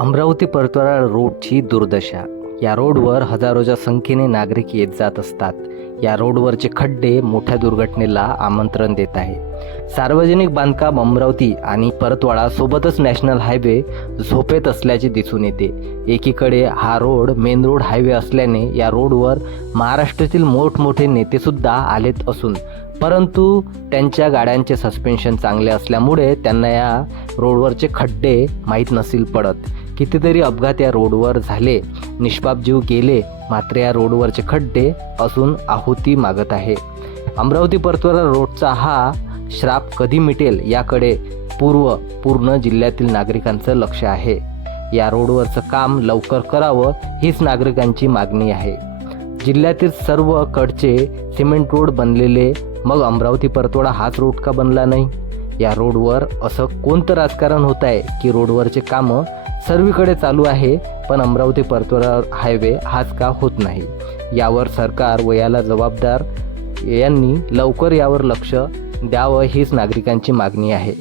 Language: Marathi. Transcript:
अमरावती परतवाडा रोडची दुर्दशा. या रोडवर हजारोच्या संख्येने नागरिक येत जात असतात. या रोडवरचे खड्डे मोठ्या दुर्घटनेला आमंत्रण देत आहे. सार्वजनिक बांधकाम अमरावती आणि परतवाडा सोबतच नॅशनल हायवे झोपेत असल्याचे दिसून येते. एकीकडे हा रोड मेन रोड हायवे असल्याने या रोडवर महाराष्ट्रातील मोठमोठे नेतेसुद्धा आलेत असून परंतु त्यांच्या गाड्यांचे सस्पेन्शन चांगले असल्यामुळे त्यांना या रोडवरचे खड्डे माहीत नसेल पडत. कितीतरी अपघात या रोडवर झाले. निष्पाप जीव गेले मात्र या रोडवरचे खड्डे असून आहुती मागत आहे. अमरावती परतवारा रोडचा हा श्राप कधी मिटेल याकडे पूर्व पूर्ण जिल्ह्यातील नागरिकांचं लक्ष आहे. या रोडवरचं काम लवकर करावं हीच नागरिकांची मागणी आहे. जिल्ह्यातील सर्व कडचे सिमेंट रोड बनलेले मग अमरावती परतवाडा हाच रोड का बनला नाही? या रोडवर असं कोणतं राजकारण होत आहे की रोडवरचे कामं सर्वीकडे चालू आहे पण अमरावती परतवाडा हायवे हाच का होत नाही? यावर सरकार व याला जबाबदार यांनी लवकर यावर लक्ष द्यावं हीच नागरिकांची मागणी आहे.